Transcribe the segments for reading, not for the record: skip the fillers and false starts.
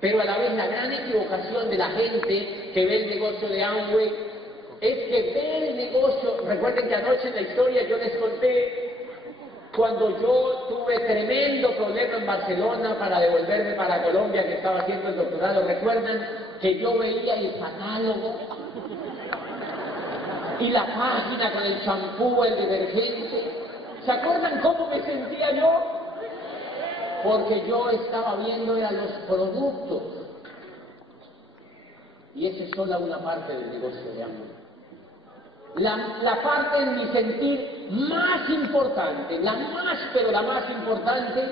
Pero a la vez la gran equivocación de la gente que ve el negocio de Amway es que ve el negocio. Recuerden que anoche en la historia yo les conté cuando yo tuve tremendo problema en Barcelona para devolverme para Colombia, que estaba haciendo el doctorado. ¿Recuerdan que yo veía el catálogo y la página con el champú, el detergente? ¿Se acuerdan cómo me sentía yo? Porque yo estaba viendo eran los productos. Y esa es solo una parte del negocio de Amway. La parte en mi sentir más importante, la más importante,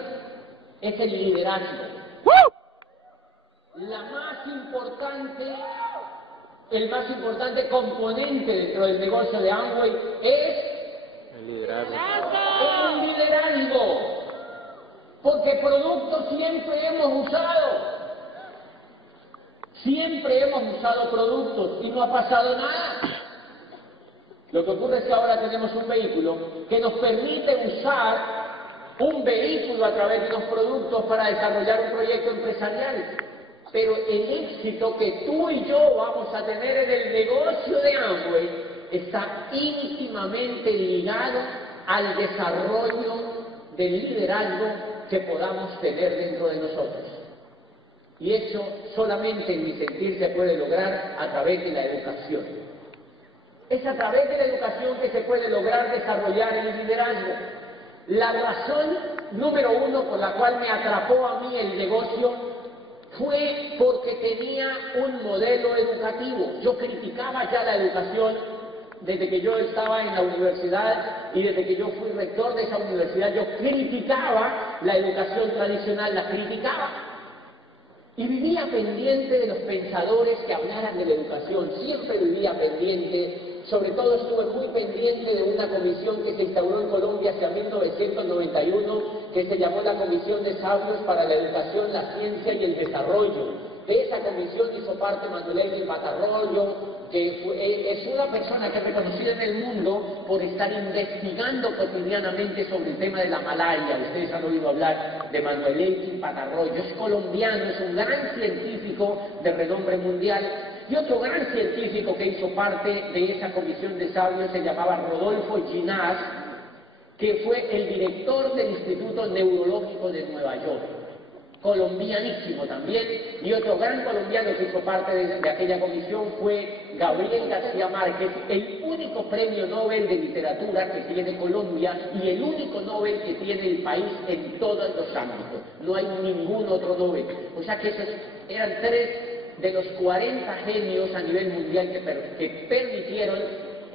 es el liderazgo. La más importante, el más importante componente dentro del negocio de Amway es El liderazgo. el liderazgo. Porque productos siempre hemos usado. Siempre hemos usado productos y no ha pasado nada. Lo que ocurre es que ahora tenemos un vehículo que nos permite usar un vehículo a través de unos productos para desarrollar un proyecto empresarial. Pero el éxito que tú y yo vamos a tener en el negocio de Amway está íntimamente ligado al desarrollo del liderazgo que podamos tener dentro de nosotros. Y eso solamente en mi sentir se puede lograr a través de la educación. Es a través de la educación que se puede lograr desarrollar el liderazgo. La razón número uno por la cual me atrapó a mí el negocio fue porque tenía un modelo educativo. Yo criticaba ya la educación desde que yo estaba en la universidad y desde que yo fui rector de esa universidad. Yo criticaba la educación tradicional, la criticaba. Y vivía pendiente de los pensadores que hablaran de la educación. Siempre vivía pendiente. Sobre todo estuve muy pendiente de una comisión que se instauró en Colombia hacia 1991, que se llamó la Comisión de Sabios para la Educación, la Ciencia y el Desarrollo. De esa comisión hizo parte Manuel Elkin Patarroyo, que es una persona que es reconocida en el mundo por estar investigando cotidianamente sobre el tema de la malaria. Ustedes han oído hablar de Manuel Elkin Patarroyo. Es colombiano, es un gran científico de renombre mundial. Y otro gran científico que hizo parte de esa comisión de sabios se llamaba Rodolfo Ginás, que fue el director del Instituto Neurológico de Nueva York, colombianísimo también. Y otro gran colombiano que hizo parte de aquella comisión fue Gabriel García Márquez, el único premio Nobel de literatura que tiene Colombia y el único Nobel que tiene el país en todos los ámbitos. No hay ningún otro Nobel. O sea que esos eran tres de los 40 genios a nivel mundial que permitieron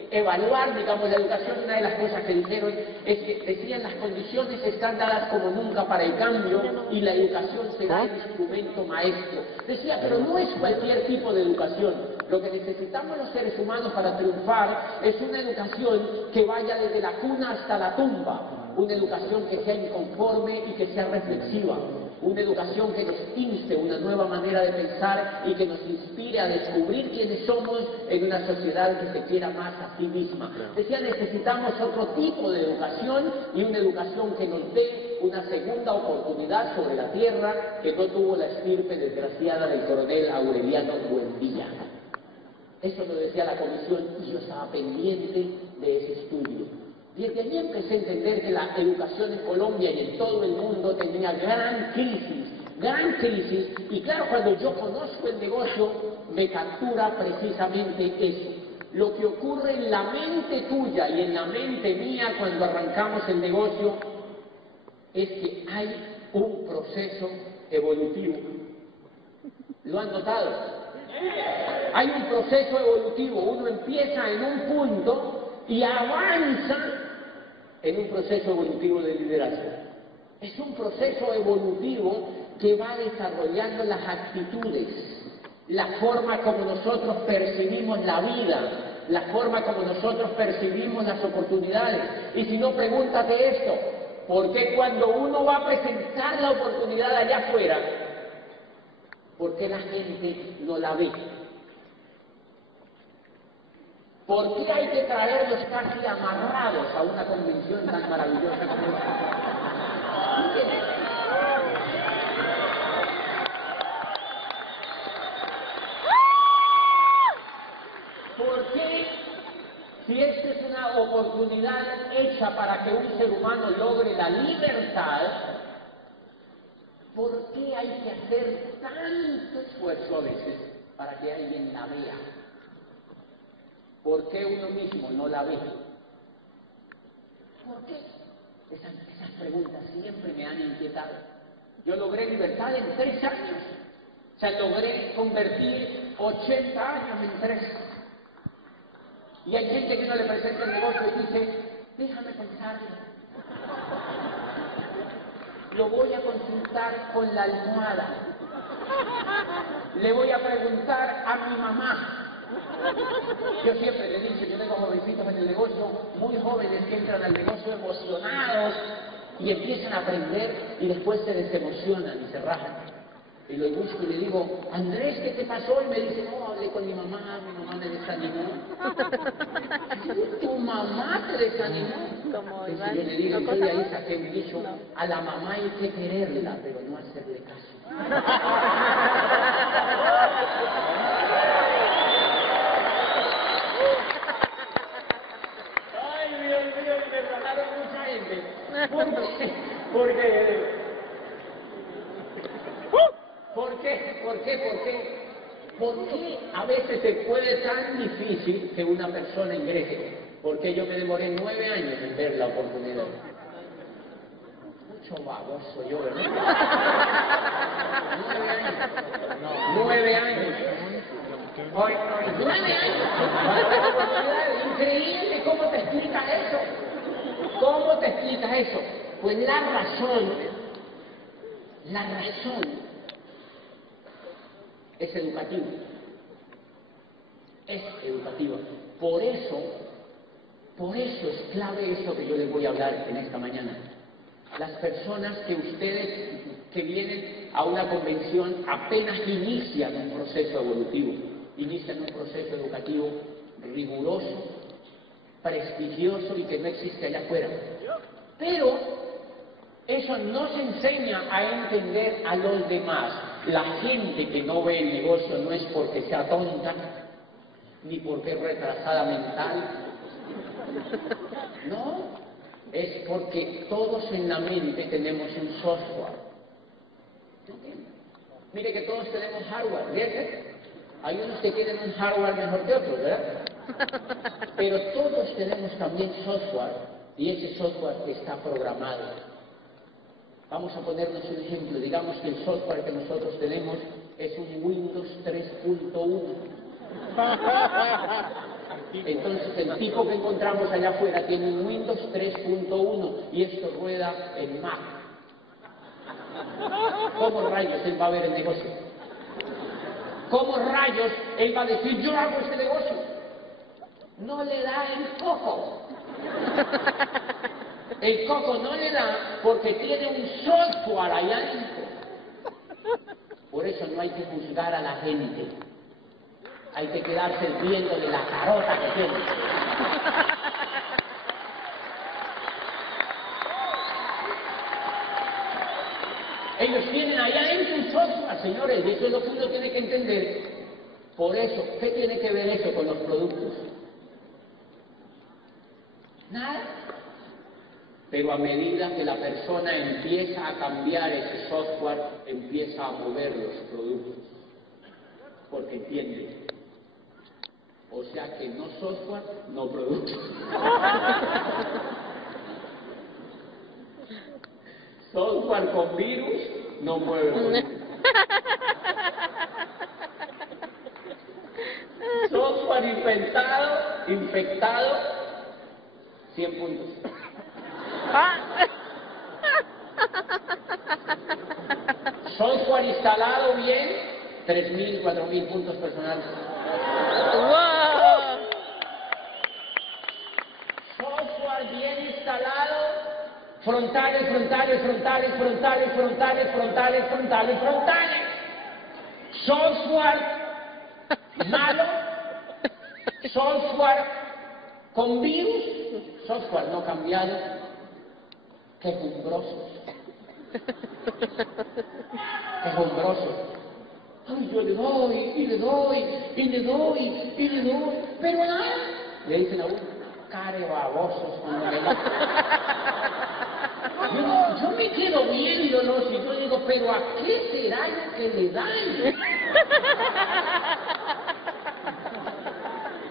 evaluar, digamos, la educación. Una de las cosas que dijeron es que decían las condiciones están dadas como nunca para el cambio y la educación será el instrumento maestro. Decía, pero no es cualquier tipo de educación. Lo que necesitamos los seres humanos para triunfar es una educación que vaya desde la cuna hasta la tumba, una educación que sea inconforme y que sea reflexiva. Una educación que nos inste una nueva manera de pensar y que nos inspire a descubrir quiénes somos en una sociedad que se quiera más a sí misma. Decía, necesitamos otro tipo de educación y una educación que nos dé una segunda oportunidad sobre la tierra que no tuvo la estirpe desgraciada del coronel Aureliano Buendía. Eso lo decía la comisión y yo estaba pendiente de ese estudio. Desde allí empecé a entender que la educación en Colombia y en todo el mundo tenía gran crisis, y claro, cuando yo conozco el negocio, me captura precisamente eso. Lo que ocurre en la mente tuya y en la mente mía cuando arrancamos el negocio es que hay un proceso evolutivo. ¿Lo han notado? Hay un proceso evolutivo. Uno empieza en un punto y avanza en un proceso evolutivo de liderazgo. Es un proceso evolutivo que va desarrollando las actitudes, la forma como nosotros percibimos la vida, la forma como nosotros percibimos las oportunidades. Y si no, pregúntate esto: ¿por qué cuando uno va a presentar la oportunidad allá afuera, por qué la gente no la ve? ¿Por qué hay que traerlos casi amarrados a una convención tan maravillosa como esta? Si esta es una oportunidad hecha para que un ser humano logre la libertad, ¿por qué hay que hacer tanto esfuerzo a veces para que alguien la vea? ¿Por qué uno mismo no la ve? ¿Por qué? Esas preguntas siempre me han inquietado. Yo logré libertad en 3 años. O sea, logré convertir 80 años en 3. Y hay gente que no le presenta el negocio y dice, déjame pensarlo. Lo voy a consultar con la almohada. Le voy a preguntar a mi mamá. Yo siempre le digo, yo tengo jovencitos en el negocio, muy jóvenes que entran al negocio emocionados y empiezan a aprender y después se desemocionan y se rajan. Y lo busco y le digo, Andrés, ¿qué te pasó? Y me dice, no, hablé con mi mamá me desanimó. ¿Tu mamá te desanimó? Entonces yo le digo, yo de ahí saqué un dicho, a la mamá hay que quererla, pero no hacerle caso. Ay, Dios mío, me trataron mucha gente. ¿Por qué a veces se puede tan difícil que una persona ingrese? Porque yo me demoré 9 años en ver la oportunidad. Mucho baboso yo, ¿verdad? 9 años. 9 años. Hoy, 9 años. Increíble, ¿cómo te explicas eso? ¿Cómo te explicas eso? Pues la razón es educativa. Es educativa. Por eso es clave eso que yo les voy a hablar en esta mañana. Las personas que ustedes que vienen a una convención apenas inician un proceso evolutivo, inician un proceso educativo riguroso, prestigioso y que no existe allá afuera. Pero eso no se enseña a entender a los demás. La gente que no ve el negocio no es porque sea tonta, ni porque es retrasada mental. No, es porque todos en la mente tenemos un software. Mire que todos tenemos hardware, ¿verdad? Hay unos que tienen un hardware mejor que otros, ¿verdad? Pero todos tenemos también software y ese software está programado. Vamos a ponernos un ejemplo. Digamos que el software que nosotros tenemos es un Windows 3.1. Entonces el tipo que encontramos allá afuera tiene un Windows 3.1 y esto rueda en Mac. ¿Cómo rayos él va a ver el negocio? ¿Cómo rayos él va a decir yo hago este negocio? No le da el coco. El coco no le da porque tiene un software allá adentro. Por eso no hay que juzgar a la gente. Hay que quedarse viéndole la carota que tiene. Ellos tienen allá adentro un software, señores, y eso es lo que uno tiene que entender. Por eso, ¿qué tiene que ver eso con los productos? Nada. Pero a medida que la persona empieza a cambiar ese software, empieza a mover los productos. Porque entiende. O sea que no software, no producto. Software con virus, no mueve producto. Software infectado, 100 puntos. Software instalado bien, 3.000, 4.000 puntos personales. ¡Wow! Software bien instalado, frontales, frontales, frontales, frontales, frontales, frontales, frontales, frontales. Software malo, software con virus, software no cambiado, quejumbrosos. Quejumbrosos. Ay, yo le doy, y le doy, y le doy, y le doy, pero nada, le dicen a uno. cara de babosos cuando me yo me quedo viéndolos y yo digo, pero ¿a qué será lo que le dan?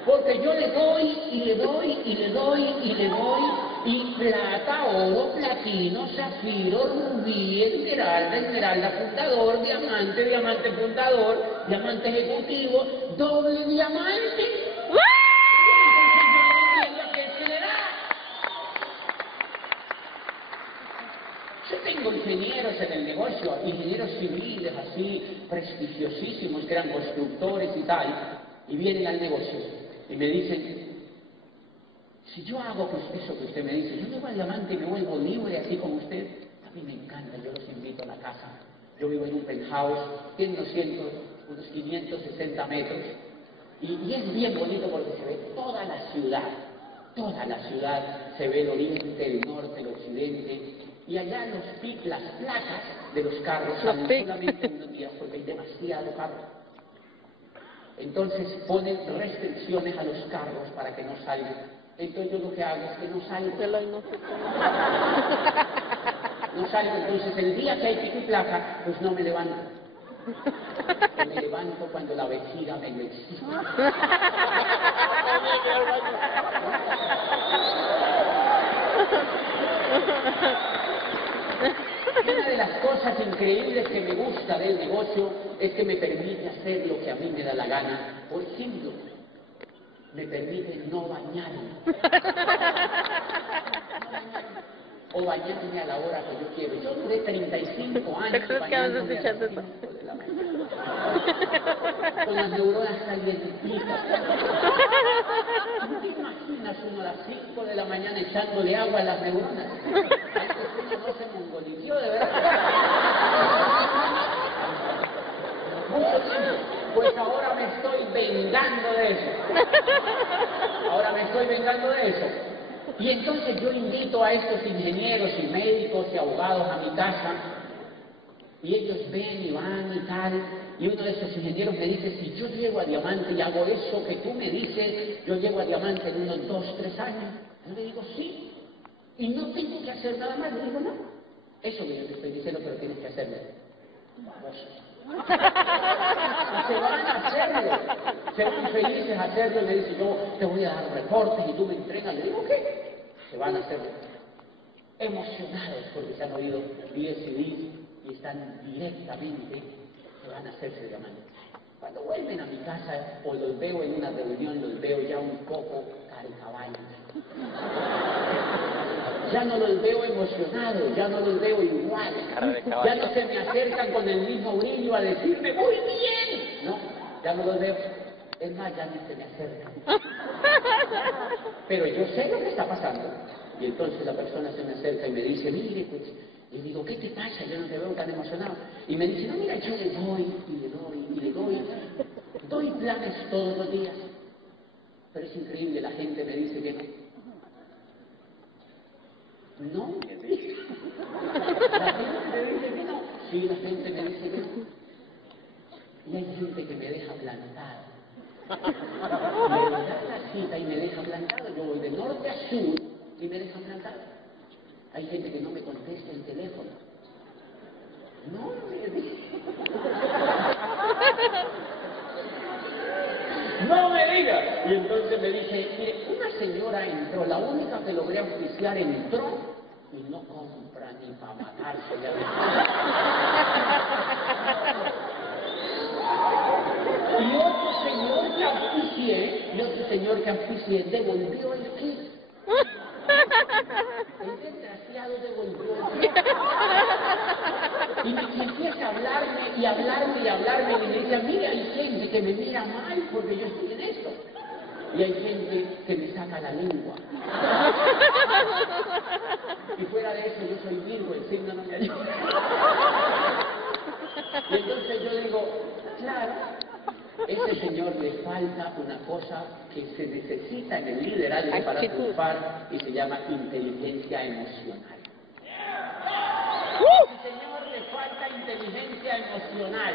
Porque yo le doy, y le doy, y le doy, y le doy, y plata, oro, platino, zafiro, rubí, esmeralda, esmeralda puntador, diamante, diamante puntador, diamante ejecutivo, doble diamante. Yo tengo ingenieros en el negocio, ingenieros civiles así, prestigiosísimos, que eran constructores y tal, y vienen al negocio y me dicen, si yo hago eso que usted me dice, yo llevo al diamante y me vuelvo libre así como usted, a mí me encanta, yo los invito a la casa. Yo vivo en un penthouse, tiene unos 560 metros, y es bien bonito porque se ve toda la ciudad, se ve el oriente, el norte, el occidente, y allá las placas de los carros salen solamente unos días porque hay demasiado carro. Entonces ponen restricciones a los carros para que no salgan. Entonces yo lo que hago es que no salgo. No salgo, entonces el día que hay pico y placa, pues no me levanto. Me levanto cuando la vejiga me lo exige. Una de las cosas increíbles que me gusta del negocio es que me permite hacer lo que a mí me da la gana. Por ejemplo, me permite no bañarme. O bañarme a la hora que yo quiero. Yo duré 35 años bañándome a las 5 de la mañana. Con las neuronas calientitas. ¿No te imaginas uno a las 5 de la mañana echándole agua a las neuronas? Antes uno no se mongolició, de verdad. Mucho tiempo. Pues ahora me estoy vengando de eso. Ahora me estoy vengando de eso. Y entonces yo invito a estos ingenieros y médicos y abogados a mi casa, y ellos ven y van y tal, y uno de esos ingenieros me dice, si yo llego a diamante y hago eso que tú me dices, yo llego a diamante en unos 2, 3 años. Yo le digo, sí, y no tengo que hacer nada más. Le digo, no, eso que yo te estoy diciendo, pero tienes que hacerlo. Vamos. Se van a hacerlo, se van felices a hacerlo, y me dice, yo te voy a dar reportes y tú me entregas. Le digo, ¿qué? Se van a hacerlo. Emocionados porque se han oído 10 CDs y están directamente, se van a hacerse diamantes. Cuando vuelven a mi casa o los veo en una reunión, los veo ya un poco carcaballos. Ya no los veo emocionados, ya no los veo igual, ya no se me acercan con el mismo brillo a decirme, ¡muy bien! No, ya no los veo. Es más, ya ni se me acercan. Pero yo sé lo que está pasando. Y entonces la persona se me acerca y me dice, mire, pues, y digo, ¿qué te pasa? Yo no te veo tan emocionado. Y me dice, no, mira, yo le doy, y le doy, y le doy. Doy planes todos los días. Pero es increíble, la gente me dice que no. No, la gente me dice que no. Sí, la gente me dice que no. Y hay gente que me deja plantado. Me da la cita y me deja plantado. Yo voy de norte a sur y me deja plantado. Hay gente que no me contesta el teléfono. No me diga. No me diga. Y entonces me dice, mire, una señora entró, la única que logré auspiciar entró y no compra ni para matarse. Y otro señor que auspicié devolvió el kit. El desgraciado devolvió el kit. Y empieza a hablarme y hablarme y hablarme, y me dice, mira, hay gente que me mira mal porque yo estoy en esto. Y hay gente que me saca la lengua. Y fuera de eso, yo soy Virgo, el signo no me ayuda. Y entonces yo digo, claro, ese señor le falta una cosa que se necesita en el liderazgo para triunfar y se llama inteligencia emocional. Ese señor le falta inteligencia emocional.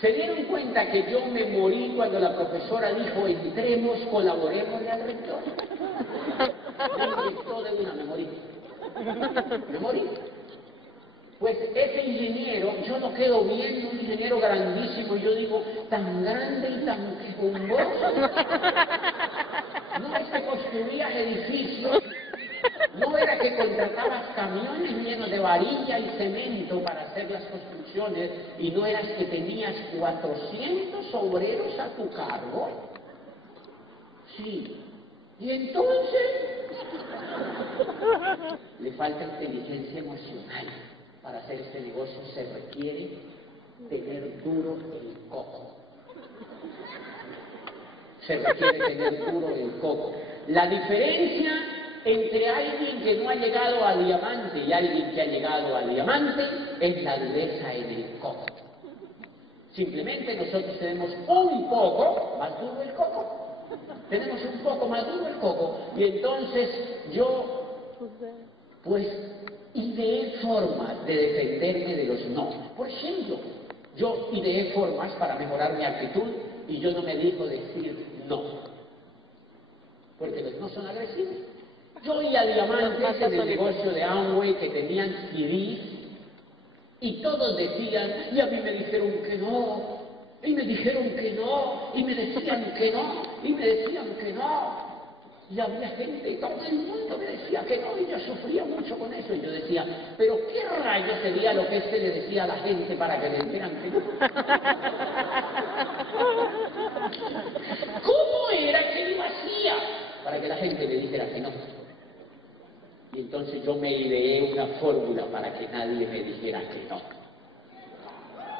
¿Se dieron cuenta que yo me morí cuando la profesora dijo, entremos, colaboremos al rector? Me inyectó de una, me morí. Me morí. Pues ese ingeniero, yo lo quedo viendo, un ingeniero grandísimo, y yo digo, tan grande y tan quejumboso. No es que construías edificios, no era que contratabas camiones llenos de varilla y cemento para hacer las construcciones, y no eras que tenías 400 obreros a tu cargo. Sí. Y entonces, le falta inteligencia emocional. Para hacer este negocio se requiere tener duro el coco. Se requiere tener duro el coco. La diferencia entre alguien que no ha llegado a diamante y alguien que ha llegado a diamante es la dureza en el coco. Simplemente nosotros tenemos un poco más duro el coco. Tenemos un poco más duro el coco. Y entonces yo, pues, ideé formas de defenderme de los no. Por ejemplo, yo ideé formas para mejorar mi actitud y yo no me digo decir no. Porque los no son agresivos. Yo oía diamantes en el negocio de Amway que tenían CDs y todos decían, y a mí me dijeron que no, y me dijeron que no, y me decían que no, y me decían que no. Y había gente, todo el mundo me decía que no, y yo sufría mucho con eso. Y yo decía, pero ¿qué rayos sería lo que este le decía a la gente para que le dijeran que no? ¿Cómo era que lo hacía para que la gente le dijera que no? Y entonces yo me ideé una fórmula para que nadie me dijera que no.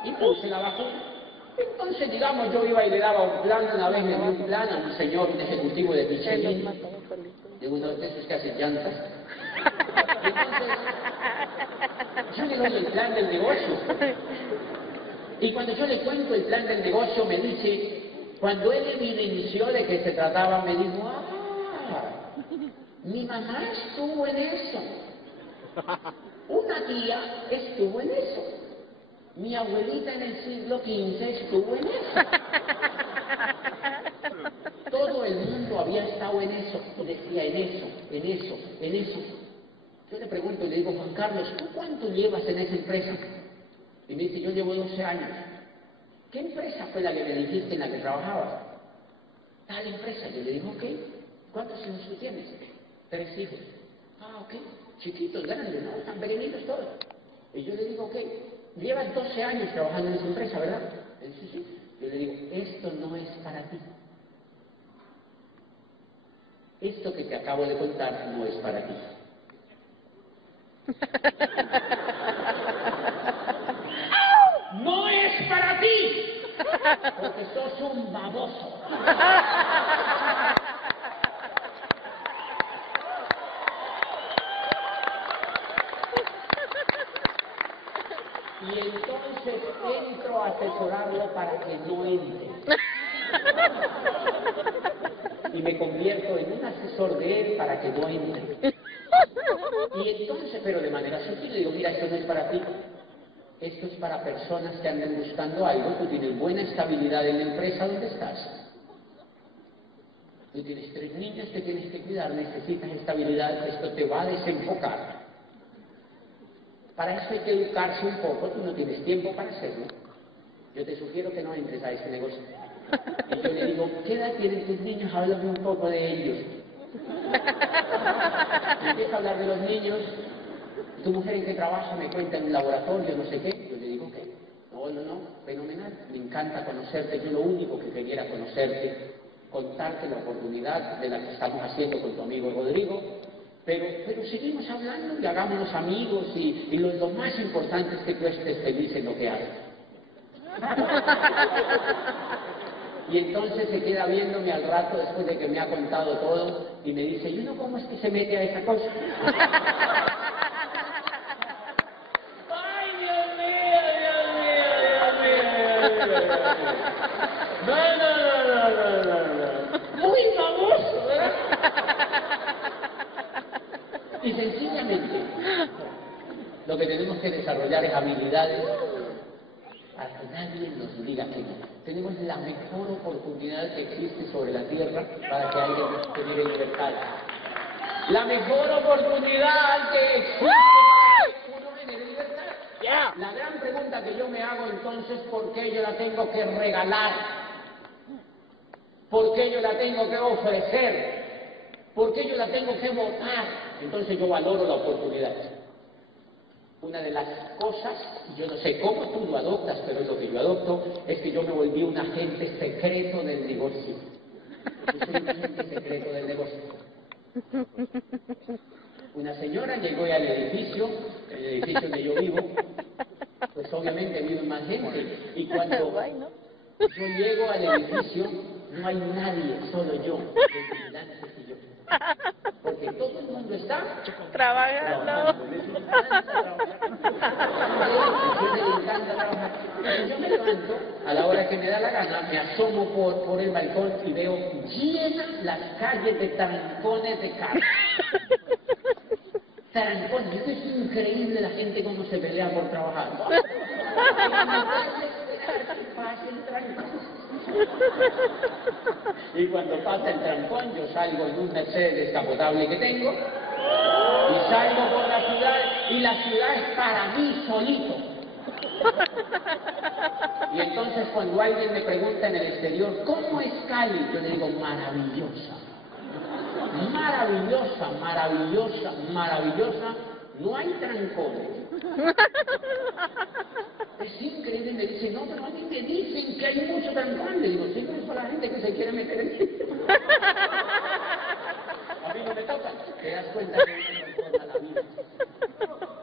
Y puse la vacuna. Entonces, digamos, yo iba y le daba un plan, una vez le di un plan a un señor, un ejecutivo de Michelin, de uno de esos que hace llantas. Y entonces, yo le doy el plan del negocio. Y cuando yo le cuento el plan del negocio, me dice, cuando él evidenció de qué se trataba, me dijo, mi mamá estuvo en eso. Una tía estuvo en eso. Mi abuelita en el siglo XV estuvo en eso. Todo el mundo había estado en eso, y decía en eso, en eso, en eso. Yo le pregunto y le digo, Juan Carlos, ¿tú cuánto llevas en esa empresa? Y me dice, yo llevo 12 años. ¿Qué empresa fue la que me dijiste en la que trabajabas? Tal empresa. Yo le digo, ok, ¿cuántos hijos tú tienes? 3 hijos. Ah, ok, chiquitos, grandes, ¿no? Están pequeñitos todos. Y yo le digo, ok, llevas 12 años trabajando en esa empresa, ¿verdad? Él dice, sí. Yo le digo, esto no es para ti. Esto que te acabo de contar no es para ti. ¡No es para ti! Porque sos un baboso. Y entonces entro a asesorarlo para que no entre. Y me convierto en un asesor de él para que no entre. Y entonces, pero de manera sutil, le digo, mira, esto no es para ti. Esto es para personas que anden buscando algo. Tú tienes buena estabilidad en la empresa donde estás. Tú tienes 3 niños que tienes que cuidar, necesitas estabilidad, esto te va a desenfocar. Para eso hay que educarse un poco, tú no tienes tiempo para hacerlo. Yo te sugiero que no entres a este negocio. Y yo le digo, ¿qué edad tienen tus niños? Háblame un poco de ellos. Y empiezo a hablar de los niños. ¿Tu mujer en qué trabaja? Me cuenta en un laboratorio, no sé qué. Yo le digo, ¿qué? No, fenomenal. Me encanta conocerte. Yo lo único que quería era conocerte, contarte la oportunidad de la que estamos haciendo con tu amigo Rodrigo. Pero seguimos hablando y hagámonos amigos y lo más importante es que tú estés feliz en lo que haces. Y entonces se queda viéndome al rato después de que me ha contado todo y me dice, ¿y uno cómo es que se mete a esa cosa? ¡Ay, Dios mío, Dios mío, Dios mío! No. Muy famoso, ¿verdad? Y sencillamente, lo que tenemos que desarrollar es habilidades para que nadie nos diga que no. Tenemos la mejor oportunidad que existe sobre la tierra para que alguien nos genere libertad. La mejor oportunidad que existe para que uno genere libertad. La gran pregunta que yo me hago entonces, ¿por qué yo la tengo que regalar? ¿Por qué yo la tengo que ofrecer? ¿Por qué yo la tengo que votar? Entonces yo valoro la oportunidad. Una de las cosas, yo no sé cómo tú lo adoptas, pero es lo que yo adopto, es que yo me volví un agente secreto del negocio. Yo soy un agente secreto del negocio. Una señora llegó al edificio, el edificio donde yo vivo, pues obviamente vive más gente, y cuando yo llego al edificio, no hay nadie, solo yo, el vigilante y yo. Porque todo el mundo está trabajando. Yo me levanto a la hora que me da la gana, me asomo por el balcón y veo llenas las calles de trancones de carros. Trancones, esto es increíble la gente cómo se pelea por trabajar. Pasa el trancón. Y cuando pasa el trancón, yo salgo en un Mercedes descapotable que tengo y salgo por la ciudad, y la ciudad es para mí solito. Y entonces cuando alguien me pregunta en el exterior, ¿cómo es Cali? Yo le digo, maravillosa. Maravillosa, maravillosa, maravillosa. No hay trancones. Es increíble, me dicen, no, pero a mí me dicen que hay mucho trancón. Le digo, sí, pero es para la gente que se quiere meter en sí. A mí no me toca. Te das cuenta que uno transforma la vida.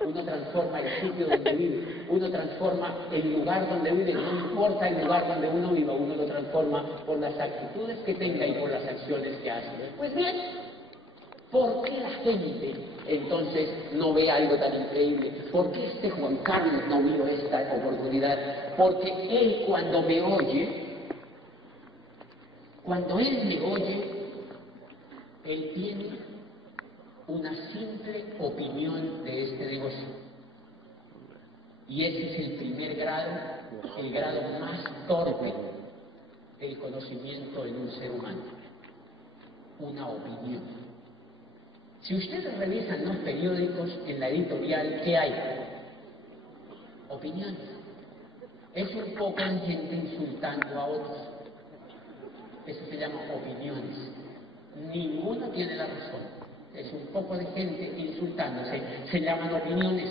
Uno transforma el sitio donde vive. Uno transforma el lugar donde vive. No importa el lugar donde uno viva, uno lo transforma por las actitudes que tenga y por las acciones que hace. Pues bien, ¿por qué la gente entonces no ve algo tan increíble? ¿Por qué este Juan Carlos no vio esta oportunidad? Porque él cuando me oye, cuando él me oye, él tiene una simple opinión de este negocio. Y ese es el primer grado, el grado más torpe del conocimiento en un ser humano. Una opinión. Si ustedes revisan los periódicos, en la editorial, ¿qué hay? Opiniones. Es un poco de gente insultando a otros. Eso se llama opiniones. Ninguno tiene la razón. Es un poco de gente insultándose. Se llaman opiniones.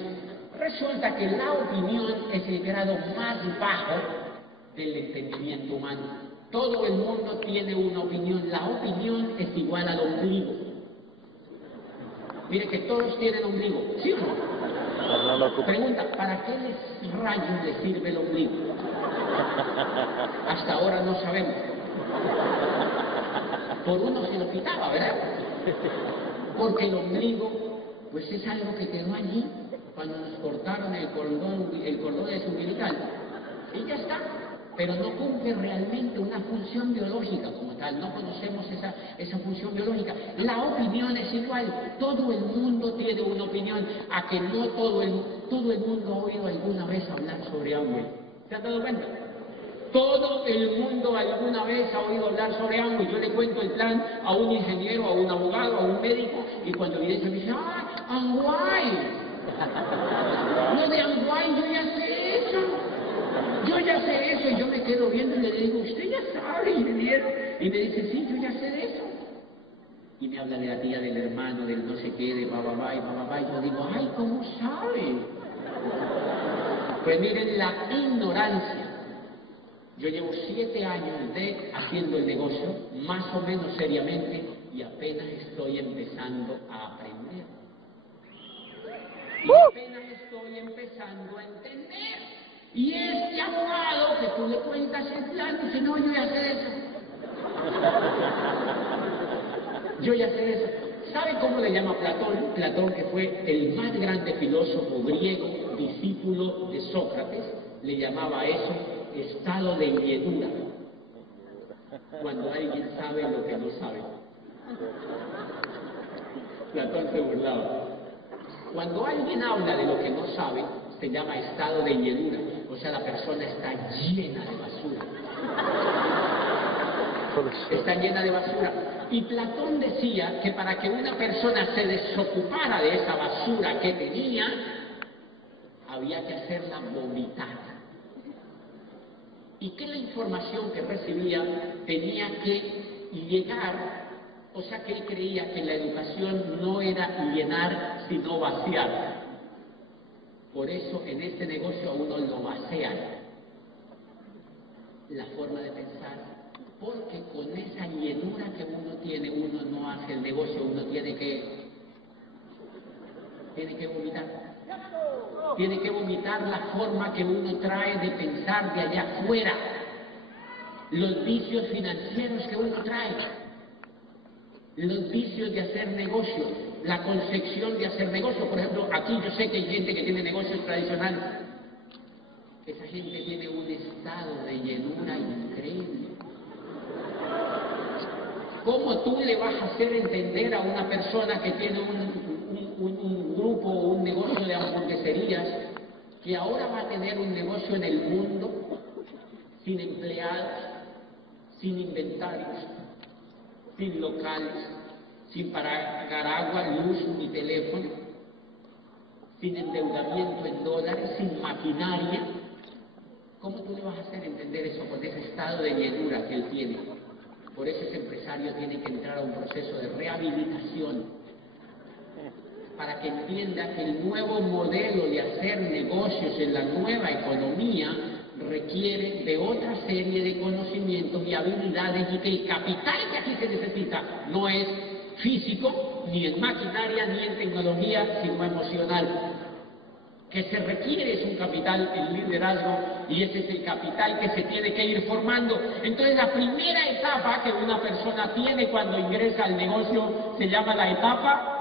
Resulta que la opinión es el grado más bajo del entendimiento humano. Todo el mundo tiene una opinión. La opinión es igual al ombligo. Mire que todos tienen ombligo, ¿sí o no? Pregunta, ¿para qué rayos les sirve el ombligo? Hasta ahora no sabemos. Por uno se lo quitaba, ¿verdad? Porque el ombligo, pues es algo que quedó allí cuando nos cortaron el cordón umbilical. Y ya está. Pero no cumple realmente una función biológica como tal, no conocemos esa función biológica. La opinión es igual, todo el mundo tiene una opinión, a que no todo el mundo ha oído alguna vez hablar sobre Amway. ¿Se han dado cuenta? Todo el mundo alguna vez ha oído hablar sobre Amway. Yo le cuento el plan a un ingeniero, a un abogado, a un médico, y cuando viene eso me dice, ¡ah, Amway! No de Amway, yo ya sé eso. Yo ya sé eso, y yo me quedo viendo y le digo, usted ya sabe, ingeniero. Y me dice, sí, yo ya sé de eso. Y me habla de la tía, del hermano, del no sé qué, de bababá y bababá. Y yo digo, ay, ¿cómo sabe? Pues miren la ignorancia. Yo llevo 7 años haciendo el negocio, más o menos seriamente, y apenas estoy empezando a aprender. Y apenas estoy empezando a entender. Y este abogado que tú le cuentas el plan, dice, no, yo ya sé eso. Yo ya sé eso. ¿Sabe cómo le llama Platón? Platón, que fue el más grande filósofo griego, discípulo de Sócrates, le llamaba a eso estado de inquietud. Cuando alguien sabe lo que no sabe. Platón se burlaba. Cuando alguien habla de lo que no sabe, se llama estado de inquietud. O O sea, la persona está llena de basura. Está llena de basura. Y Platón decía que para que una persona se desocupara de esa basura que tenía, había que hacerla vomitar. Y que la información que recibía tenía que llegar, o sea que él creía que la educación no era llenar, sino vaciar. Por eso en este negocio a uno lo vacían la forma de pensar, porque con esa llenura que uno tiene, uno no hace el negocio, uno tiene que vomitar. Tiene que vomitar la forma que uno trae de pensar de allá afuera, los vicios financieros que uno trae, los vicios de hacer negocios, la concepción de hacer negocios. Por ejemplo, aquí yo sé que hay gente que tiene negocios tradicionales. Esa gente tiene un estado de llenura increíble. ¿Cómo tú le vas a hacer entender a una persona que tiene un grupo o un negocio de hamburgueserías que ahora va a tener un negocio en el mundo sin empleados, sin inventarios, sin locales, sin pagar agua, luz ni teléfono, sin endeudamiento en dólares, sin maquinaria? ¿Cómo tú le vas a hacer entender eso con ese estado de llenura que él tiene? Por eso ese empresario tiene que entrar a un proceso de rehabilitación para que entienda que el nuevo modelo de hacer negocios en la nueva economía requiere de otra serie de conocimientos y habilidades, y que el capital que aquí se necesita no es físico, ni en maquinaria, ni en tecnología, sino emocional. Que se requiere es un capital en liderazgo, y ese es el capital que se tiene que ir formando. Entonces la primera etapa que una persona tiene cuando ingresa al negocio se llama la etapa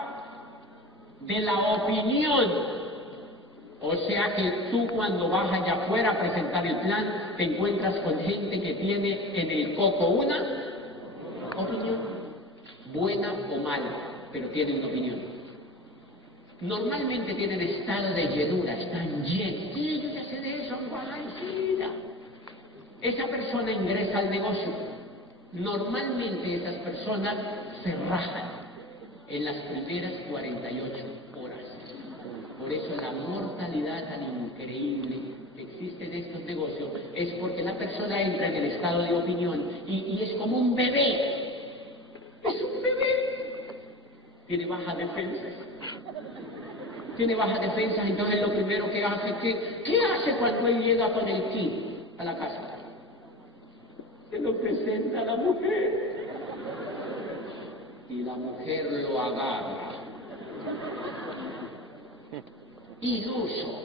de la opinión. O sea que tú cuando vas allá afuera a presentar el plan, te encuentras con gente que tiene en el coco una opinión, buena o mala, pero tiene una opinión. Normalmente tienen estado de llenura, están llenos. Sí, yo ya sé de eso, guaycita. Esa persona ingresa al negocio. Normalmente esas personas se rajan en las primeras 48 horas. Por eso la mortalidad tan increíble que existe en estos negocios es porque la persona entra en el estado de opinión y es como un bebé. Es un bebé. Tiene bajas defensas. Tiene bajas defensas, entonces lo primero que hace, ¿qué hace cuando él llega con el kit a la casa? Se lo presenta a la mujer. Y la mujer lo agarra. Iluso.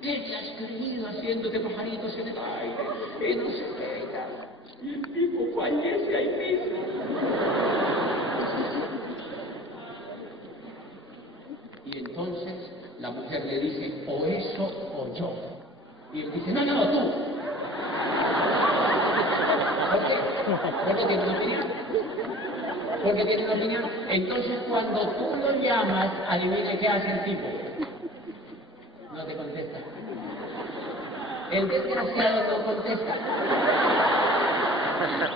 ¿Qué te has creído haciéndote pajaritos en el aire? Que no se pega. Y el tipo fallece ahí mismo. Y entonces la mujer le dice, o eso o yo. Y él dice, no, tú. ¿Por qué? Porque tiene una opinión. Porque tiene una opinión. Entonces cuando tú lo llamas, adivine qué hace el tipo. No te contesta. El desgraciado no contesta.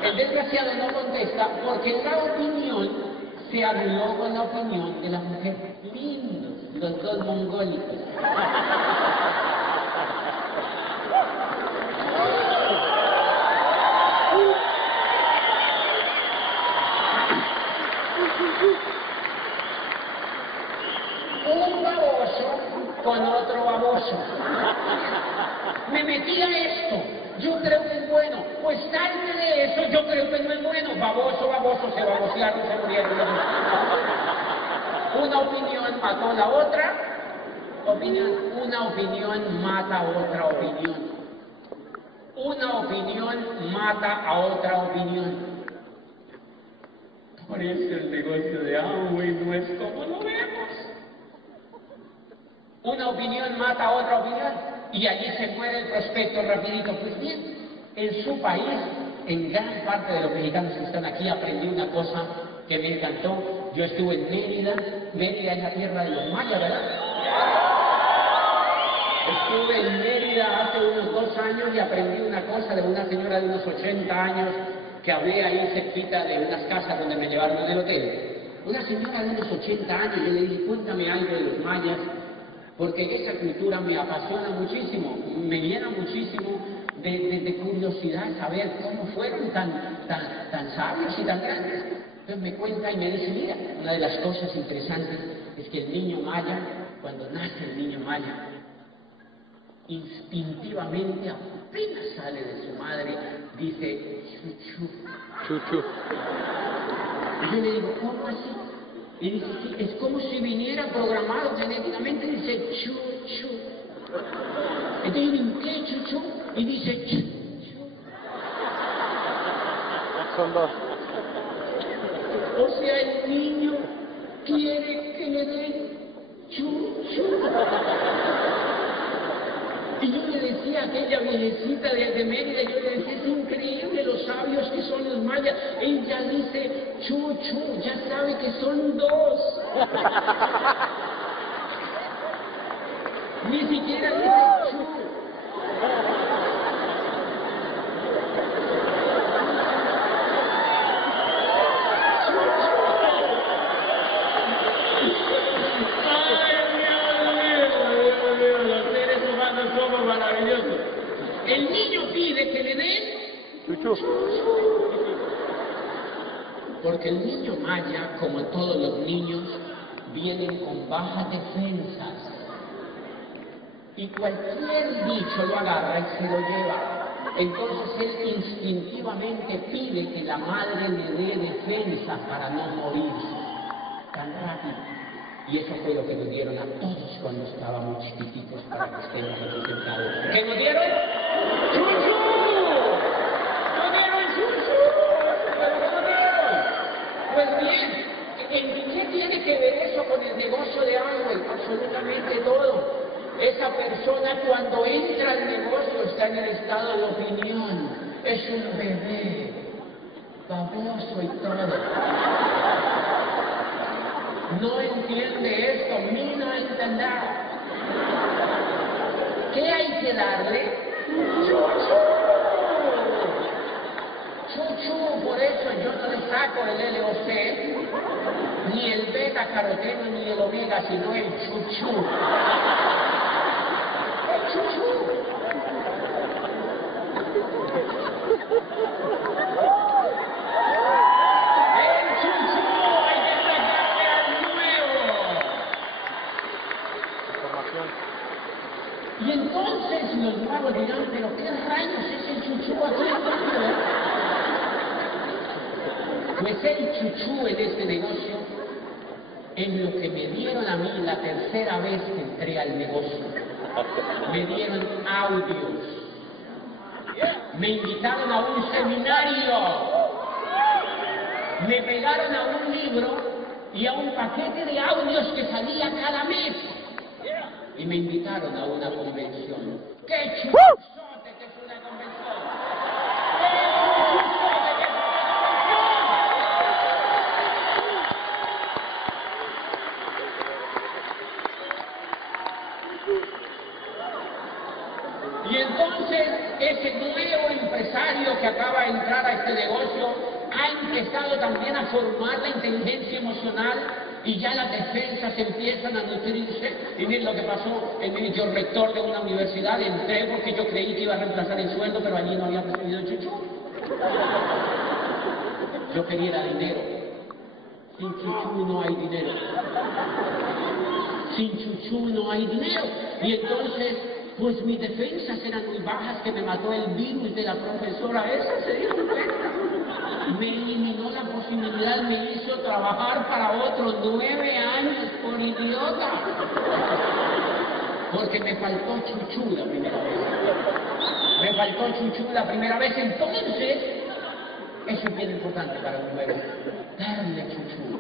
El desgraciado no contesta porque la opinión se habló con la opinión de la mujer. Lindos, los dos mongólicos. Un baboso con otro baboso. Me metí a esto. Yo creo que es bueno. Pues salte de eso, yo creo que no es bueno. Baboso, se babosearon, se murieron. Una opinión mató a la otra opinión. Una opinión mata a otra opinión. Una opinión mata a otra opinión. Por eso el negocio de Amway no es como lo vemos. Una opinión mata a otra opinión y allí se muere el prospecto rapidito. Pues bien, en su país, en gran parte de los mexicanos que están aquí, aprendí una cosa que me encantó. Yo estuve en Mérida. Mérida es la tierra de los mayas, ¿verdad? Estuve en Mérida hace unos 2 años y aprendí una cosa de una señora de unos 80 años que hablé ahí cerquita de unas casas donde me llevaron del hotel. Una señora de unos 80 años, yo le dije, cuéntame algo de los mayas, porque esa cultura me apasiona muchísimo, me llena muchísimo de curiosidad saber cómo fueron tan sabios y tan grandes. Entonces me cuenta y me dice, mira, una de las cosas interesantes es que el niño maya, cuando nace el niño maya, instintivamente, apenas sale de su madre, dice chuchu. Chuchu. Y yo le digo, ¿cómo así? Y dice, sí, es como si viniera programado genéticamente, dice chuchu. Entonces yo digo, ¿qué chuchu? Y dice chuchu. Son dos. O sea, el niño quiere que le den chuchu. Y yo le decía a aquella viejecita de Mérida, yo le decía, es increíble los sabios que son los mayas. Ella dice, chuchu, ya sabe que son dos. Ni siquiera dice chu. Somos maravillosos. El niño pide que le den Chuchu. porque el niño maya, como todos los niños, vienen con bajas defensas y cualquier bicho lo agarra y se lo lleva. Entonces él instintivamente pide que la madre le dé defensa para no morirse tan rápido. Y eso fue lo que nos dieron a todos cuando estábamos chiquititos para que estemos aquí sentados. ¿Qué nos dieron? ¡Chuchu! ¡Nos dieron chuchu! ¿Qué nos dieron? Pues bien, ¿qué tiene que ver eso con el negocio de Amway? Absolutamente todo. Esa persona cuando entra al negocio está en el estado de opinión. Es un bebé, baboso y todo. No entiende esto, ni no entenderá. ¿Qué hay que darle? ¡Chuchu! Chuchu, por eso yo no le saco el LOC, ni el beta caroteno, ni el omega, sino el chuchu. El chuchu. Y entonces los nuevos dirán, pero ¿qué rayos es el chuchú aquí? Pues el chuchú en este negocio es lo que me dieron a mí la tercera vez que entré al negocio. Me dieron audios. Me invitaron a un seminario. Me pegaron a un libro y a un paquete de audios que salía cada mes. Y me invitaron a una convención. ¡Qué chuchote que es una convención! ¡Qué chuchote que es una convención! Y entonces ese nuevo empresario que acaba de entrar a este negocio ha empezado también a formar la inteligencia emocional. Y ya las defensas empiezan a nutrirse. Y miren lo que pasó. Yo, rector de una universidad, entré porque yo creí que iba a reemplazar el sueldo, pero allí no había recibido chuchu. Yo quería dinero. Sin chuchu no hay dinero. Sin chuchu no hay dinero. Y entonces, pues mis defensas eran muy bajas, que me mató el virus de la profesora esa, se dieron cuenta. Me eliminó la posibilidad, me hizo trabajar para otros 9 años por idiota. Porque me faltó chuchu la primera vez. Me faltó chuchu la primera vez, entonces, eso es bien importante para un nuevo. Darle chuchu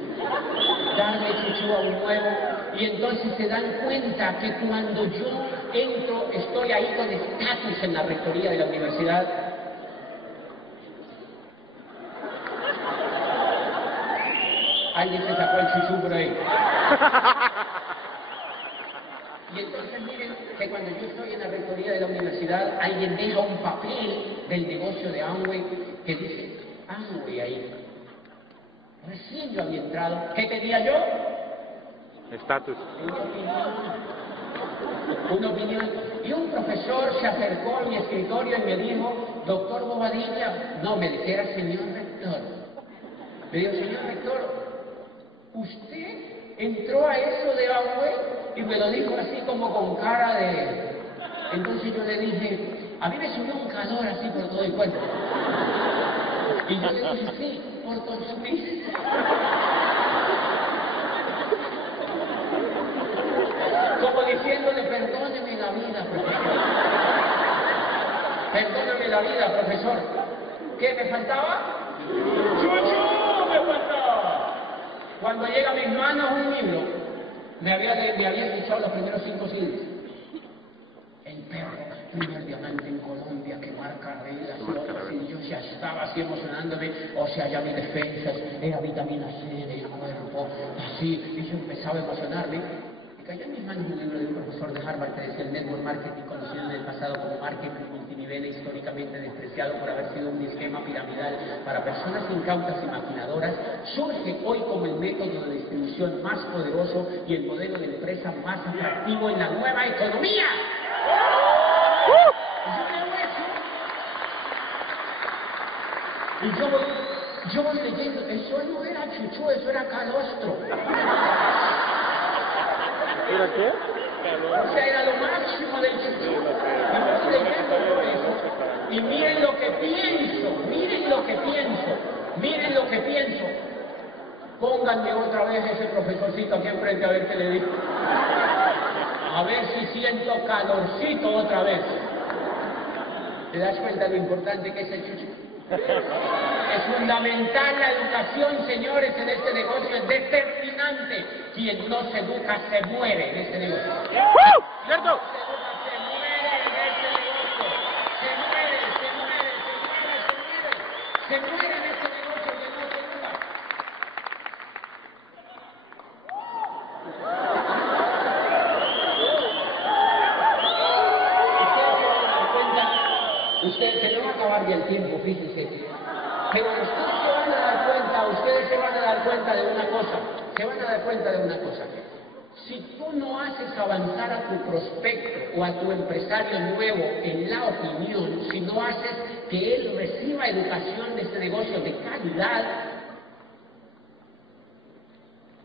a un nuevo. Y entonces se dan cuenta que cuando yo entro, estoy ahí con estatus en la rectoría de la universidad. Alguien se sacó el chuchu por ahí. Y entonces miren, que cuando yo estoy en la rectoría de la universidad, alguien deja un papel del negocio de Amway que dice Amway ahí. Recién yo había entrado. ¿Qué tenía yo? Estatus. Una opinión. Y un profesor se acercó a mi escritorio y me dijo, doctor Bobadilla, no, me dijera señor rector. Me dijo, señor rector, ¿usted entró a eso de Amway? Y me lo dijo así como con cara de... Entonces yo le dije, a mí me subió un calor así por todo el cuerpo. Y yo le dije, sí, por consumir. Como diciéndole, perdóneme la vida, profesor. Perdóneme la vida, profesor. ¿Qué me faltaba? ¡Chuchu! Me faltaba. Cuando llega a mis manos un libro, me había escuchado los primeros 5 siglos. El perro, primer diamante en Colombia que marca reglas y otras, y yo ya estaba así emocionándome, o sea, ya mis defensas, era vitamina C del cuerpo, así, y yo empezaba a emocionarme. Y cayó en mis manos un libro de un profesor de Harvard que decía el network marketing, conocido en el pasado como marketing multinivel, históricamente despreciado por haber sido un esquema piramidal para personas incautas y maquinadoras, surge hoy como el método de distribución más poderoso y el modelo de empresa más atractivo en la nueva economía. Y yo voy leyendo, eso no era chuchu, eso era calostro. ¿Era qué? O sea, era lo máximo del chuchu. Y voy leyendo todo eso. Y miren lo que pienso, miren lo que pienso, miren lo que pienso. Pónganme otra vez ese profesorcito aquí enfrente a ver qué le digo. A ver si siento calorcito otra vez. ¿Te das cuenta de lo importante que es el chuchu? Es fundamental la educación, señores, en este negocio, es determinante. Quien no se educa se muere en este negocio. ¿Cierto? Se muere en este negocio. Se muere en este negocio que no se educa. Ustedes se me va a acabar ya el tiempo, fíjense. Pero ustedes se van a dar cuenta de una cosa. Se van a dar cuenta de una cosa. Si tú no haces avanzar a tu prospecto o a tu empresario nuevo en la opinión, si no haces que él reciba educación de este negocio de calidad,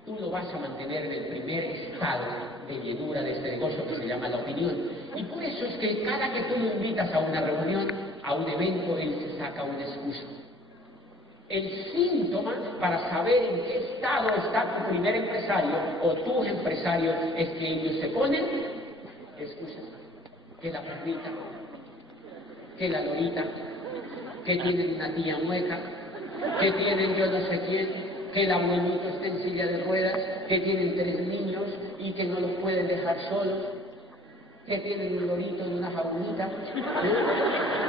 tú lo vas a mantener en el primer estado de llenura de este negocio que se llama la opinión. Y por eso es que cada que tú lo invitas a una reunión, a un evento, él se saca una excusa. El síntoma para saber en qué estado está tu primer empresario o tus empresarios es que ellos se ponen excusas. Que la perrita, que la lorita, que tienen una tía mueca, que tienen yo no sé quién, que el abuelito está en silla de ruedas, que tienen 3 niños y que no los pueden dejar solos, que tienen un lorito en una jaulita,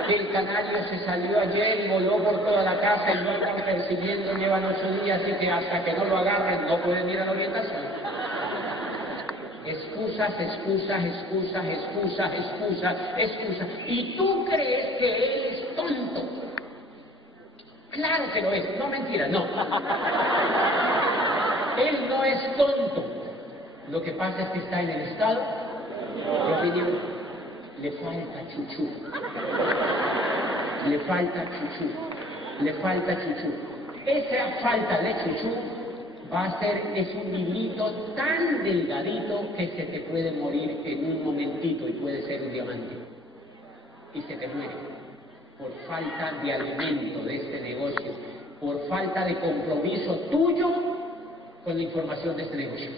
que el canario se salió ayer y voló por toda la casa y no están persiguiendo, llevan 8 días y que hasta que no lo agarren no pueden ir a la orientación. Excusas, excusas, excusas, excusas, excusas, excusas. Y tú crees que él es tonto. Claro que lo es, no mentira, no. Él no es tonto. Lo que pasa es que está en el estado de opinión. Le falta chuchú. Le falta chuchú. Le falta chuchú. Esa falta de chuchú va a ser, es un hilito tan delgadito que se te puede morir en un momentito y puede ser un diamante. Y se te muere. Por falta de alimento de este negocio, por falta de compromiso tuyo con la información de este negocio.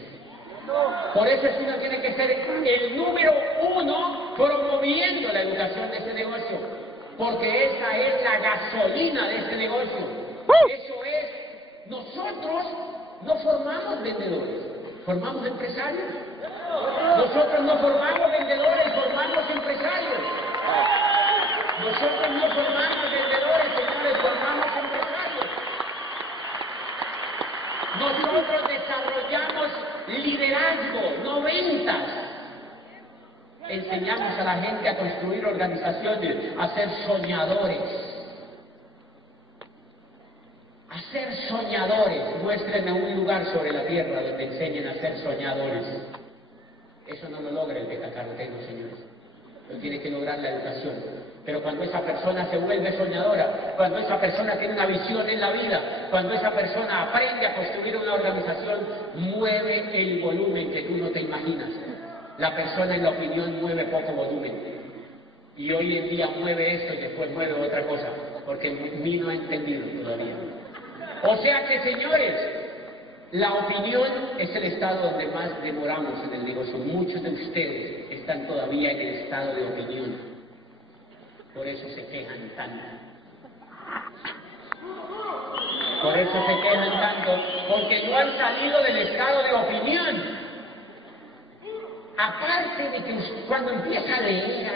Por eso es que uno tiene que ser el número 1 promoviendo la educación de este negocio, porque esa es la gasolina de este negocio. Eso es, nosotros no formamos vendedores, formamos empresarios. Nosotros no formamos vendedores, formamos empresarios. Nosotros no formamos vendedores, señores, formamos empresarios. Nosotros desarrollamos liderazgo, no ventas. enseñamos a la gente a construir organizaciones, a ser soñadores. A ser soñadores. Muéstrenme un lugar sobre la tierra donde enseñen a ser soñadores. Eso no lo logra el betacaroteno, señores. Lo tiene que lograr la educación. Pero cuando esa persona se vuelve soñadora, cuando esa persona tiene una visión en la vida, cuando esa persona aprende a construir una organización, mueve el volumen que tú no te imaginas. La persona en la opinión mueve poco volumen. Y hoy en día mueve esto y después mueve otra cosa, porque mí no ha entendido todavía. O sea que, señores, la opinión es el estado donde más demoramos en el negocio. Muchos de ustedes están todavía en el estado de opinión. Por eso se quejan tanto. Por eso se quejan tanto, porque no han salido del estado de opinión. Aparte de que cuando empieza a leer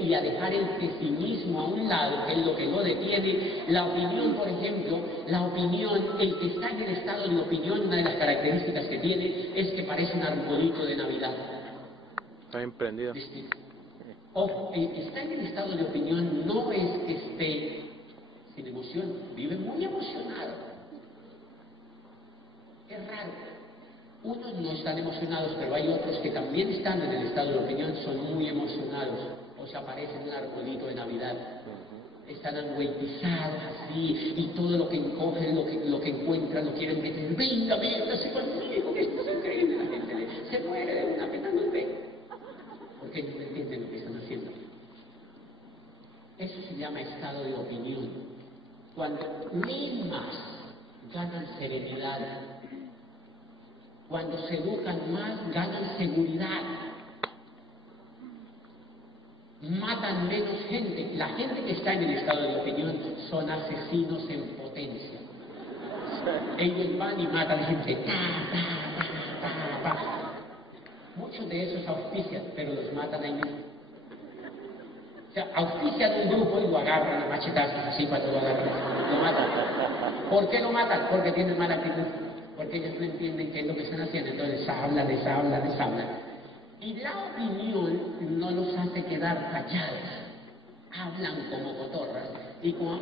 y a dejar el pesimismo a un lado, que es lo que no detiene, la opinión, por ejemplo, el que está en el estado de opinión, una de las características que tiene es que parece un arbolito de Navidad. Está emprendido. Ojo, el que está en el estado de opinión no es que esté sin emoción, vive muy emocionado. Es raro. Unos no están emocionados, pero hay otros que también están en el estado de opinión, son muy emocionados, o sea, parecen un arbolito de Navidad. Están angüetizados así, y todo lo que encogen, lo que encuentran, lo quieren meter. Venga, métase conmigo, que esto es increíble. La gente se muere de una pena, no ve. Porque no entienden lo que están haciendo. Eso se llama estado de opinión. Cuando leen más, ganan serenidad. Cuando se educan más, ganan seguridad. Matan menos gente. La gente que está en el estado de opinión son asesinos en potencia. Ellos van y matan gente. Muchos de esos auspician, pero los matan ahí mismo. O sea, auspician un grupo y lo agarran a machetazos así cuando lo agarran. Lo matan. ¿Por qué lo matan? Porque tienen mala actitud. Porque ellos no entienden qué es lo que están haciendo. Entonces hablan. Y la opinión no los hace quedar callados. Hablan como cotorras. Y como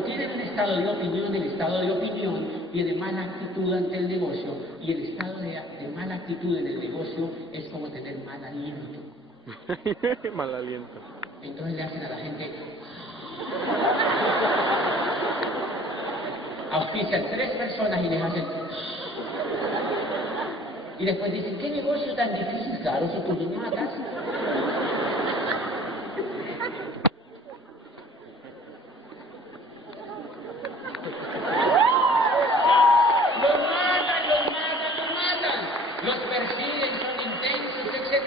tienen un estado de opinión, el estado de opinión tiene mala actitud ante el negocio. Y el estado de mala actitud en el negocio es como tener mal aliento. Mal aliento. Entonces le hacen a la gente... Auspician 3 personas y les hacen... Y después dicen, ¿qué negocio tan difícil? Claro, si tú los matas. Los persiguen, son intensos, etc.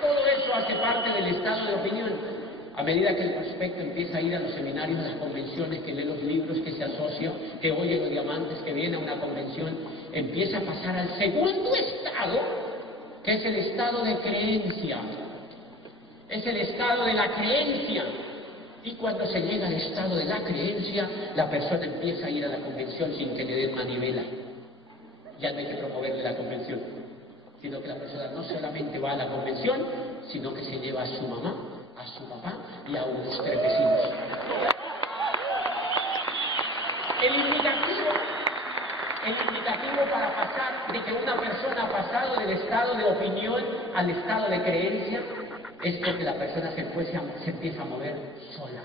Todo eso hace parte del estado de opinión. A medida que el prospecto empieza a ir a los seminarios, a las convenciones, que lee los libros, que se asocia, que oye los diamantes, que viene a una convención, empieza a pasar al segundo estado, que es el estado de creencia. Es el estado de la creencia. Y cuando se llega al estado de la creencia, la persona empieza a ir a la convención sin que le den manivela. Ya no hay que promoverle la convención, sino que la persona no solamente va a la convención, sino que se lleva a su mamá, a su papá y a unos 3 vecinos. El indicativo para pasar de que una persona ha pasado del estado de opinión al estado de creencia es porque la persona se empieza a mover sola.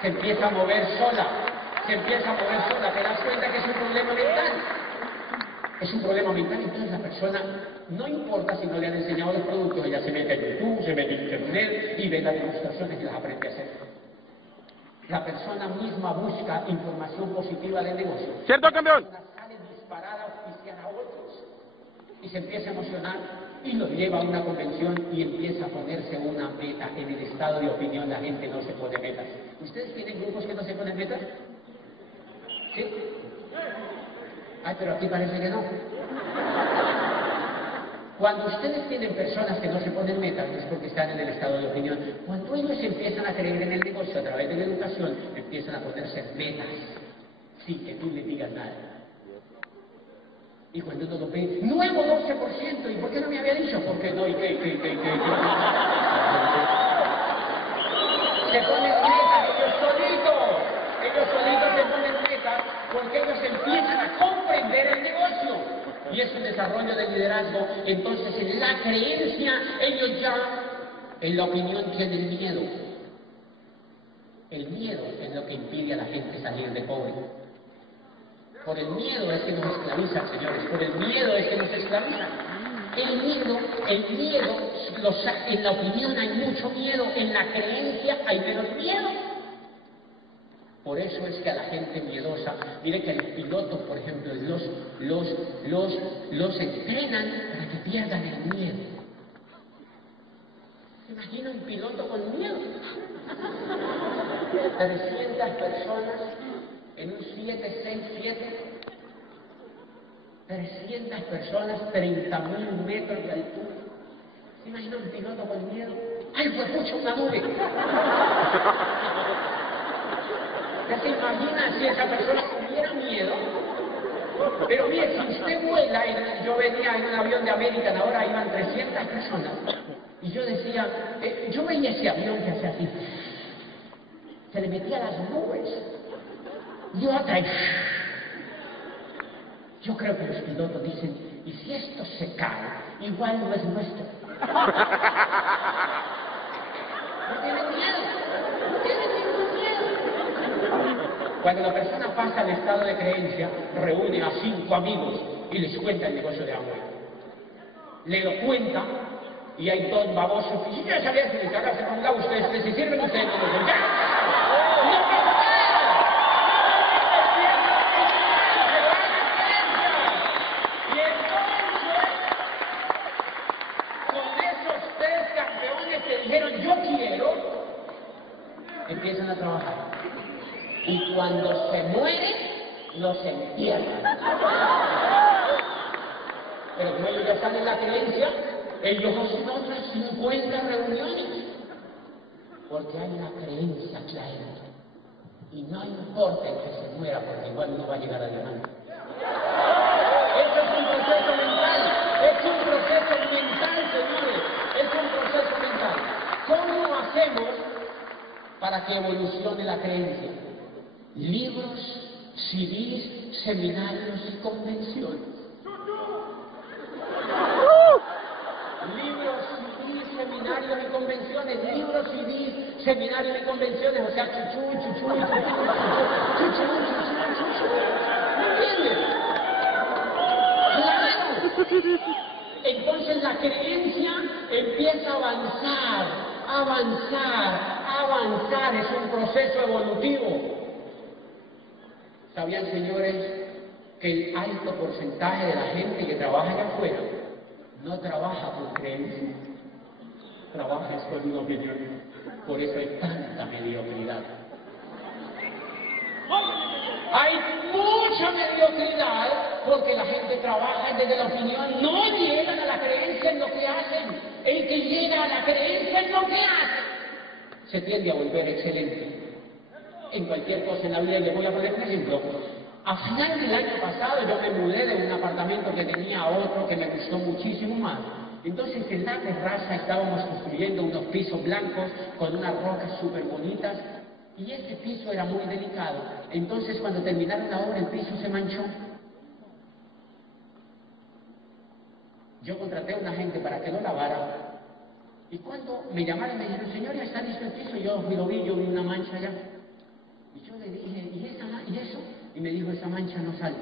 Se empieza a mover sola. ¿Te das cuenta que es un problema mental? Es un problema mental, entonces la persona, no importa si no le han enseñado los productos, ella se mete en YouTube, se mete en Internet y ve las demostraciones y las aprende a hacer. La persona misma busca información positiva del negocio. ¡Cierto, campeón! La persona sale disparada a auspiciar a otros y se empieza a emocionar y lo lleva a una convención y empieza a ponerse una meta. En el estado de opinión la gente no se pone metas. ¿Ustedes tienen grupos que no se ponen metas? ¿Sí? Ay, pero aquí parece que no. Cuando ustedes tienen personas que no se ponen metas, es porque están en el estado de opinión. Cuando ellos empiezan a creer en el negocio a través de la educación, empiezan a ponerse metas sin que tú les digas nada. Y cuando uno lo ve, nuevo 12%, ¿y por qué no me había dicho? Porque no, y que. Se ponen metas ellos solitos se ponen metas porque ellos empiezan a comprender el negocio. Y es un desarrollo de liderazgo. Entonces, en la creencia, ellos ya, en la opinión, tienen miedo. El miedo es lo que impide a la gente salir de pobre. Por el miedo es que nos esclavizan, señores. Por el miedo es que nos esclavizan. El miedo, en la opinión hay mucho miedo, en la creencia hay menos miedo. Por eso es que a la gente miedosa, mire que a los pilotos, por ejemplo, los entrenan para que pierdan el miedo. ¿Se imagina un piloto con miedo? 300 personas en un 767, 300 personas, 30.000 metros de altura. ¿Se imagina un piloto con miedo? ¡Ay, pues pucha, una nube! ¿Ya se imagina si esa persona tuviera miedo? Pero mire, si usted vuela, yo venía en un avión de American, ahora iban 300 personas, y yo decía, yo veía ese avión que hacía así, se le metía las nubes, y otra, yo creo que los pilotos dicen, y si esto se cae, igual no es nuestro. No tienen miedo, no tienen ningún miedo. Cuando la persona pasa al estado de creencia, reúne a 5 amigos y les cuenta el negocio de Amway. Le lo cuenta y hay 2 babosos y ya sabía si les hablas en un lado, ustedes se sirven, ustedes no lo ven. Empiezan a trabajar y cuando se mueren los entierran. Pero como ellos ya están en la creencia, ellos hacen otras 50 reuniones porque hay una creencia que hay dentro y no importa el que se muera porque igual no va a llegar a diamante. Eso es un proceso mental, señores, es un proceso mental. ¿Cómo hacemos para que evolucione la creencia? Libros, CDs, seminarios y convenciones. Libros, CDs, seminarios y convenciones. Libros, CDs, seminarios y convenciones. O sea, chuchu. ¿Me entiendes? ¡Claro! Entonces la creencia empieza a avanzar, es un proceso evolutivo. ¿Sabían, señores, que el alto porcentaje de la gente que trabaja allá afuera no trabaja con creencia? Trabaja con una opinión. Por eso hay tanta mediocridad. Hay mucha mediocridad porque la gente trabaja desde la opinión, no llegan a la creencia en lo que hacen. El que llega a la creencia en lo que hace se tiende a volver excelente en cualquier cosa en la vida. Y les voy a poner un ejemplo. A final del año pasado yo me mudé de un apartamento que tenía a otro que me gustó muchísimo más. Entonces en la terraza estábamos construyendo unos pisos blancos con unas rocas súper bonitas y ese piso era muy delicado. Entonces cuando terminaron la obra el piso se manchó. Yo contraté a una gente para que lo lavara y cuando me llamaron me dijeron, señor, ya está listo el piso. Yo lo vi, yo vi una mancha allá. Y yo le dije, ¿y eso? Y me dijo, esa mancha no sale.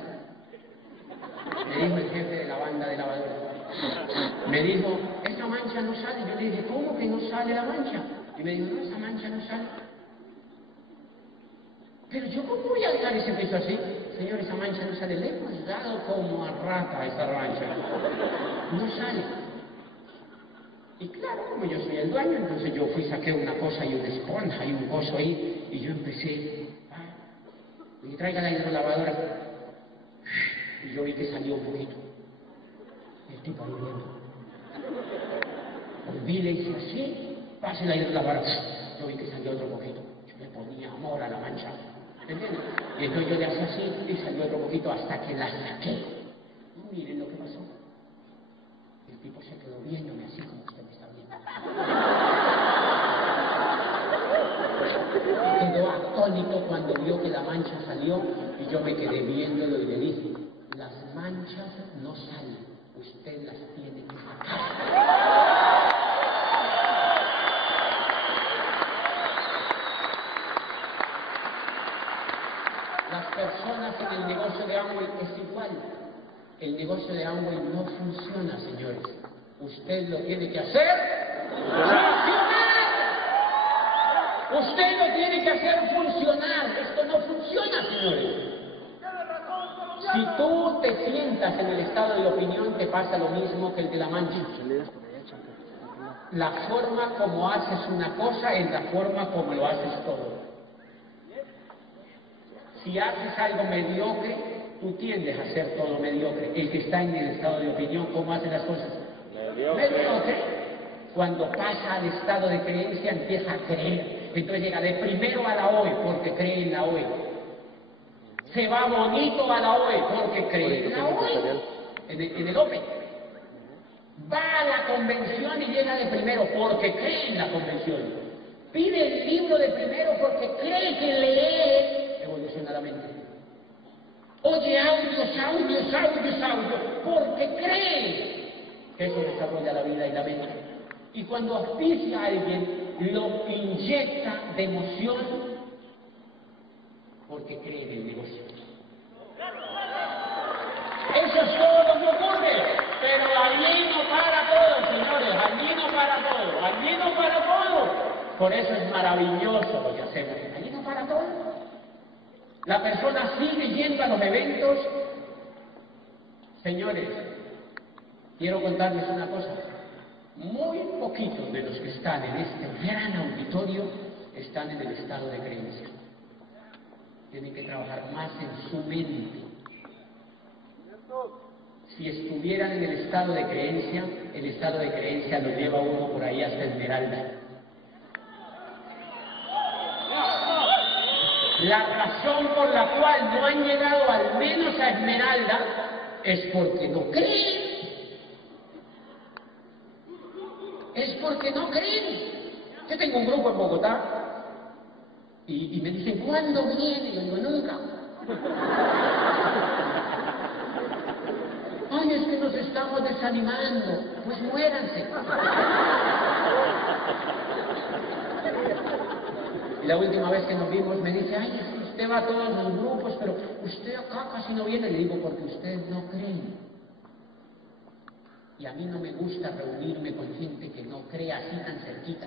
Me dijo el jefe de la banda de lavadora. Me dijo, esa mancha no sale. Yo le dije, ¿cómo que no sale la mancha? Y me dijo, no, esa mancha no sale. Pero yo, ¿cómo voy a dejar ese piso así? Señor, esa mancha no sale. Le hemos dado como a rata esa mancha. No sale. Y claro, como yo soy el dueño, entonces yo fui, saqué una cosa y una esponja y un coso ahí, y yo empecé, y traiga la hidrolavadora. Y yo vi que salió un poquito. El tipo hirviendo. Volví, le hice así, pase la hidrolavadora. Yo vi que salió otro poquito. Yo le ponía amor a la mancha. ¿Entiendes? Y entonces yo le hacía así y salió otro poquito hasta que la saqué. Y mire, viéndome así como usted me está viendo. Y quedó atónito cuando vio que la mancha salió y yo me quedé viéndolo y le dije, las manchas no salen, usted las tiene que sacar. Las personas en el negocio de Amway es igual. El negocio de Amway no funciona, señores. Usted lo tiene que hacer funcionar. Usted lo tiene que hacer funcionar. Esto no funciona, señores. Si tú te sientas en el estado de opinión, te pasa lo mismo que el de la mancha. La forma como haces una cosa es la forma como lo haces todo. Si haces algo mediocre, tú tiendes a hacer todo mediocre. El que está en el estado de opinión, ¿cómo hace las cosas? Mediocre. Cuando pasa al estado de creencia, empieza a creer. Entonces llega de primero a la OE, porque cree en la OE. Se va bonito a la OE, porque cree en la OE. En el Open. Va a la convención y llega de primero, porque cree en la convención. Pide el libro de primero, porque cree que leer evoluciona la mente. Oye audios, porque cree que eso desarrolla la vida y la mente. Y cuando auspicia a alguien, lo inyecta de emoción porque cree en el negocio. Eso es todo lo que ocurre, pero allí no para todo, señores, allí no para todo, allí no para todo. Por eso es maravilloso lo que hacemos, allí no para todo. La persona sigue yendo a los eventos. Señores, quiero contarles una cosa. Muy poquitos de los que están en este gran auditorio están en el estado de creencia. Tienen que trabajar más en su mente. Si estuvieran en el estado de creencia, el estado de creencia lo lleva uno por ahí hasta Esmeralda. La razón por la cual no han llegado al menos a Esmeralda es porque no creen. Es porque no creen. Yo tengo un grupo en Bogotá y me dicen, ¿cuándo viene? Yo digo, nunca. Ay, es que nos estamos desanimando. Pues muéranse. Y la última vez que nos vimos me dice, ay, es que usted va a todos los grupos, pero usted acá casi no viene. Le digo, porque ustedes no creen. Y a mí no me gusta reunirme con gente que no cree así tan cerquita.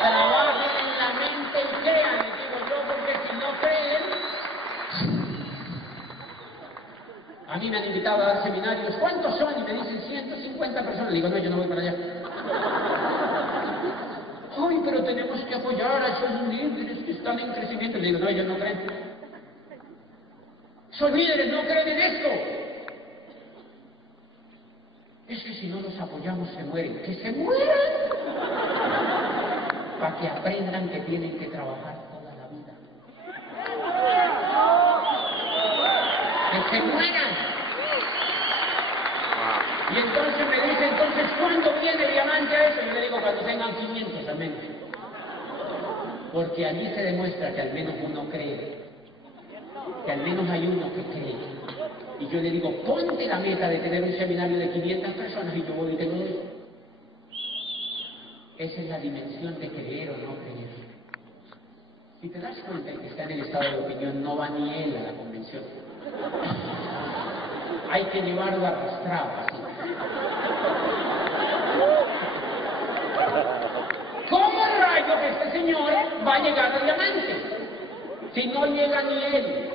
Trabajen en la mente y crean, les digo yo, porque si no creen... A mí me han invitado a dar seminarios. ¿Cuántos son? Y me dicen 150 personas. Le digo, no, yo no voy para allá. Ay, pero tenemos que apoyar a esos líderes que están en crecimiento. Le digo, no, ellos no creen. Esos líderes no creen en esto. Es que si no los apoyamos se mueren. ¡Que se mueran! Para que aprendan que tienen que trabajar toda la vida. ¡Que se mueran! Y entonces me dice, entonces, ¿cuándo viene Diamante a eso? Yo le digo, cuando tengan 500 al menos. Porque allí se demuestra que al menos uno cree. Que al menos hay uno que cree. Y yo le digo, ponte la meta de tener un seminario de 500 personas y yo voy y te lo doy. Esa es la dimensión de creer o no creer. Si te das cuenta, el que está en el estado de opinión no va ni él a la convención. Hay que llevarlo arrastrado así. ¿Cómo rayo que este señor va a llegar al diamante? Si no llega ni él.